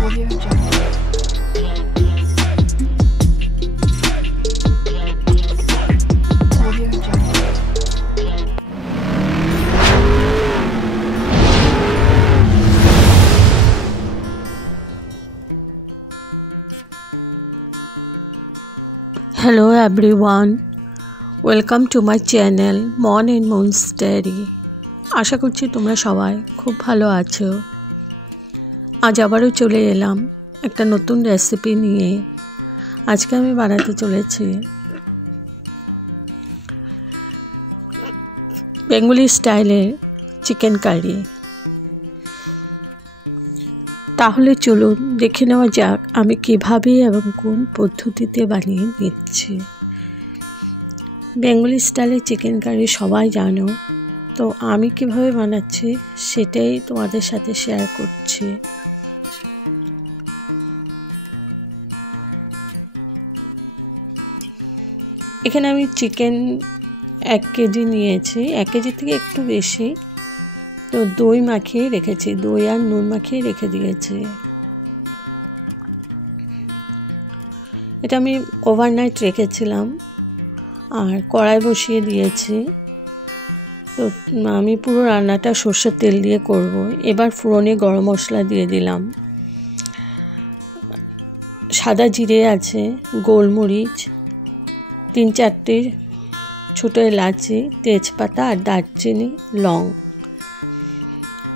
Audio Jungle. Audio Jungle. Hello everyone, welcome to my channel Mon and Moon's Diary. আশা করছি তোমরা সবাই খুব ভালো আছো। আজ আবারও চলে এলাম একটা নতুন রেসিপি নিয়ে। আজকে আমি বানাতে চলেছি বেঙ্গলি স্টাইলের চিকেন কারি। তাহলে চলুন দেখে নেওয়া যাক আমি কিভাবে এবং কোন পদ্ধতিতে বানিয়ে নিচ্ছি। বেঙ্গলি স্টাইলের চিকেন কারি সবাই জানো, তো আমি কিভাবে বানাচ্ছি সেটাই তোমাদের সাথে শেয়ার করছি। এখানে আমি চিকেন 1 কেজি নিয়েছি, 1 কেজি থেকে একটু বেশি। তো দই মাখিয়ে রেখেছি, দই আর নুন মাখিয়ে রেখে দিয়েছি। এটা আমি ওভারনাইট রেখেছিলাম আর কড়াই বসিয়ে দিয়েছি। তো আমি পুরো রান্নাটা সরষের তেল দিয়ে করব। এবার ফোড়নে গরম মশলা দিয়ে দিলাম, সাদা জিরে আছে, গোলমরিচ, 3-4টে ছোটো এলাচি, তেজপাতা আর দারচিনি, লং।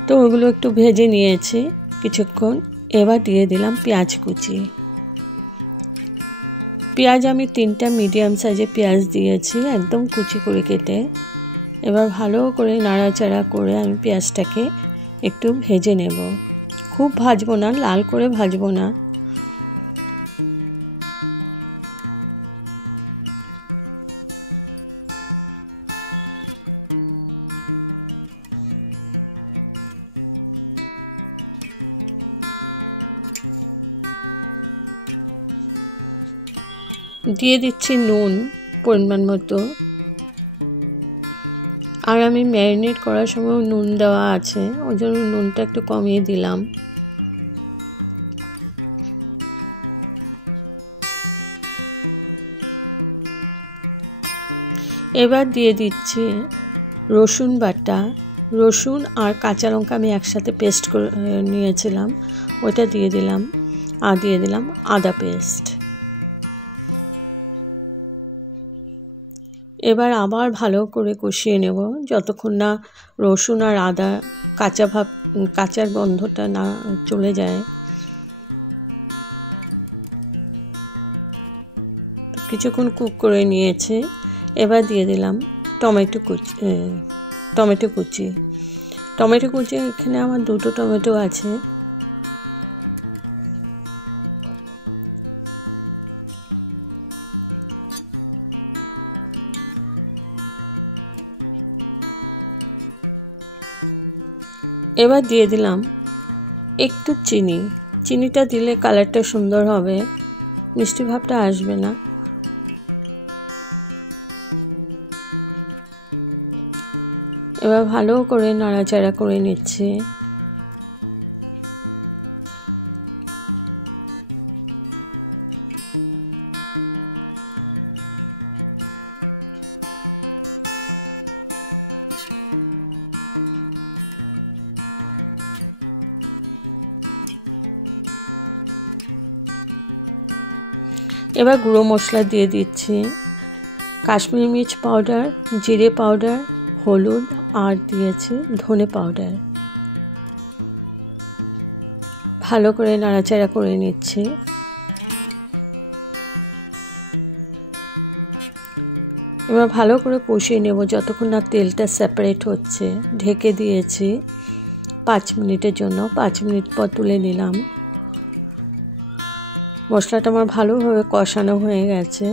তো ওগুলো একটু ভেজে নিয়েছি কিছুক্ষণ। এবার দিয়ে দিলাম পেঁয়াজ কুচি। পেঁয়াজ আমি 3টা মিডিয়াম সাইজের পেঁয়াজ দিয়েছি, একদম কুচি করে কেটে। এবার ভালো করে নাড়াচাড়া করে আমি পেঁয়াজটাকে একটু ভেজে নেব। খুব ভাজবো না, লাল করে ভাজবো না। দিয়ে দিচ্ছি নুন পরিমাণ মতো। আর আমি ম্যারিনেট করার সময় নুন দেওয়া আছে, ওই জন্য নুনটা একটু কমিয়ে দিলাম। এবার দিয়ে দিচ্ছি রসুন বাটা। রসুন আর কাঁচা লঙ্কা আমি একসাথে পেস্ট করে নিয়েছিলাম, ওইটা দিয়ে দিলাম। আর দিয়ে দিলাম আদা পেস্ট। এবার আবার ভালো করে কষিয়ে নেব যতক্ষণ না রসুন আর আদা কাঁচার গন্ধটা না চলে যায়। কিছুক্ষণ কুক করে নিয়েছে। এবার দিয়ে দিলাম টমেটো কুচি। এখানে আমার 2টো টমেটো আছে। এবার দিয়ে দিলাম একটু চিনি। চিনিটা দিলে কালারটা সুন্দর হবে, মিষ্টি ভাবটা আসবে না। এবার ভালো করে নাড়াচাড়া করে নিচ্ছি। এবার গুঁড়ো মশলা দিয়ে দিচ্ছি, কাশ্মীরি মির্চ পাউডার, জিরে পাউডার, হলুদ আর দিয়েছি ধনে পাউডার। ভালো করে নাড়াচাড়া করে নিচ্ছি। এবার ভালো করে কষিয়ে নেব যতক্ষণ না তেলটা সেপারেট হচ্ছে। ঢেকে দিয়েছি 5 মিনিটের জন্য। 5 মিনিট পর তুলে নিলাম। মশলাটা আমার ভালোভাবে কষানো হয়ে গেছে।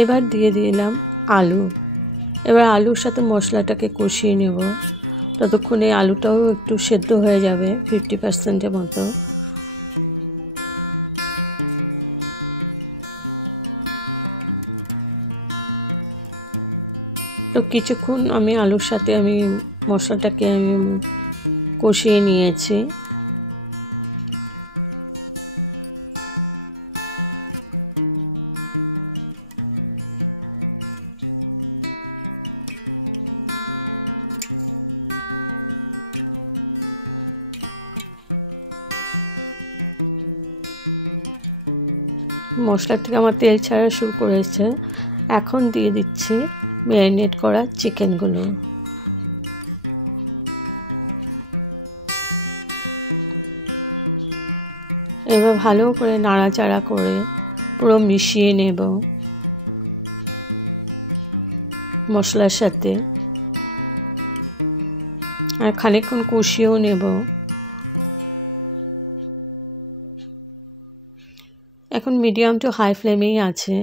এবার দিয়ে দিলাম আলু। এবার আলুর সাথে মশলাটাকে কষিয়ে নেব, ততক্ষণে আলুটাও একটু সেদ্ধ হয়ে যাবে 50%-এর মতো। তো কিছুক্ষণ আমি আলুর সাথে মশলাটাকে কষিয়ে নিয়েছি। মশলা থেকে আমার তেল ছাড়া শুরু করেছে। এখন দিয়ে দিচ্ছি ম্যারিনেট করা চিকেনগুলো। এবার ভালো করে নাড়াচাড়া করে পুরো মিশিয়ে নেব মশলার সাথে, আর খানিকক্ষণ কষিয়েও নেব। এখন মিডিয়াম টু হাই ফ্লেমেই আছে।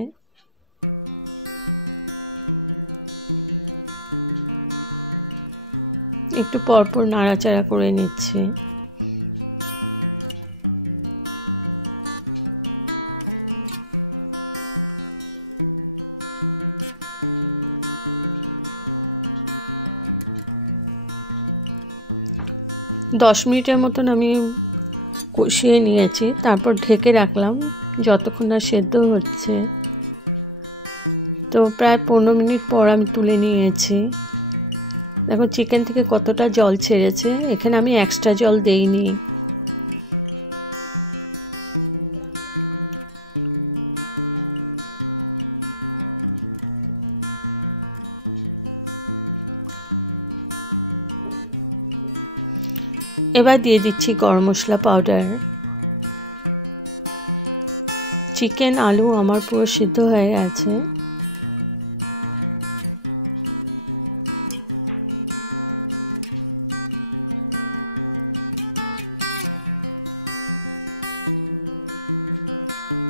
একটু পরপর নাড়াচাড়া করে নিচ্ছি। দশ মিনিটের মতন আমি কষিয়ে নিয়েছি, তারপর ঢেকে রাখলাম যতক্ষণ না সেদ্ধ হচ্ছে। তো প্রায় 15 মিনিট পর আমি তুলে নিয়েছি। দেখো চিকেন থেকে কতটা জল ছেড়েছে। এখানে আমি এক্সট্রা জল দেইনি। এবার দিয়ে দিচ্ছি গরম মশলা পাউডার। চিকেন আলু আমার পুরো সিদ্ধ হয়ে গেছে।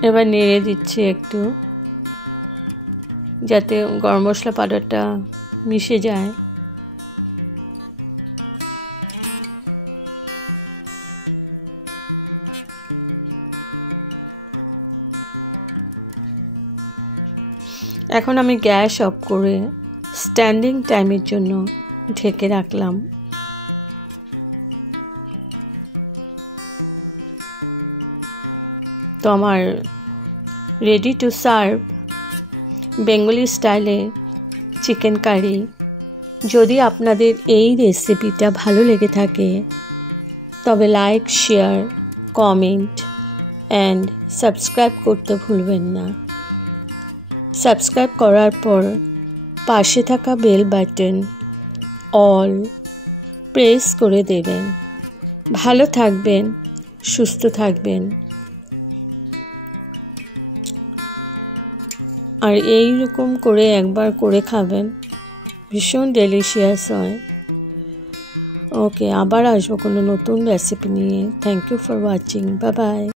এবার নেড়ে দিচ্ছি একটু, যাতে গরম মশলা পাউডারটা মিশে যায়। এখন আমি গ্যাস অফ করে স্ট্যান্ডিং টাইমের জন্য ঢেকে রাখলাম। তো আমার রেডি টু সার্ভ বেঙ্গলি স্টাইলে চিকেন কারি। যদি আপনাদের এই রেসিপিটা ভালো লেগে থাকে তবে like, share, comment and subscribe করতে ভুলবেন না। সাবস্ক্রাইব করার পর পাশে থাকা বেল বাটন অল প্রেস করে দেবেন। ভালো থাকবেন, সুস্থ থাকবেন। আর এই রকম করে একবার করে খাবেন, ভীষণ ডেলিশিয়াস হয়। ওকে, আবার আসবো কোনো নতুন রেসিপি নিয়ে। Thank you for watching. Bye by.